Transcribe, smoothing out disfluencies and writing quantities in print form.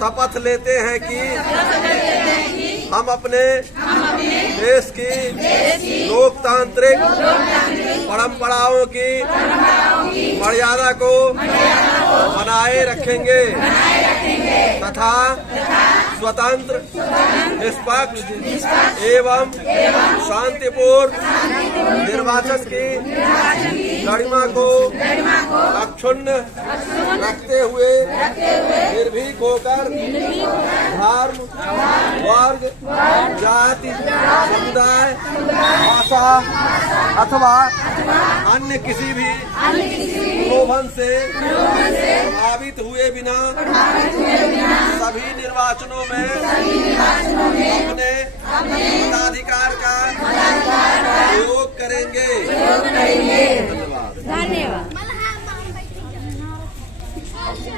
शपथ लेते हैं कि हम अपने देश की लोकतांत्रिक परंपराओं की मर्यादा को बनाए रखेंगे तथा स्वतंत्र, निष्पक्ष एवं शांतिपूर्ण निर्वाचन की गरिमा को अक्षुण्ण रखते हुए निर्भीक होकर धर्म, वर्ग, जाति, समुदाय, भाषा अथवा अन्य किसी भी प्रलोभन से प्रभावित हुए बिना सभी निर्वाचनों में अपने मताधिकार का प्रयोग करेंगे। धन्यवाद।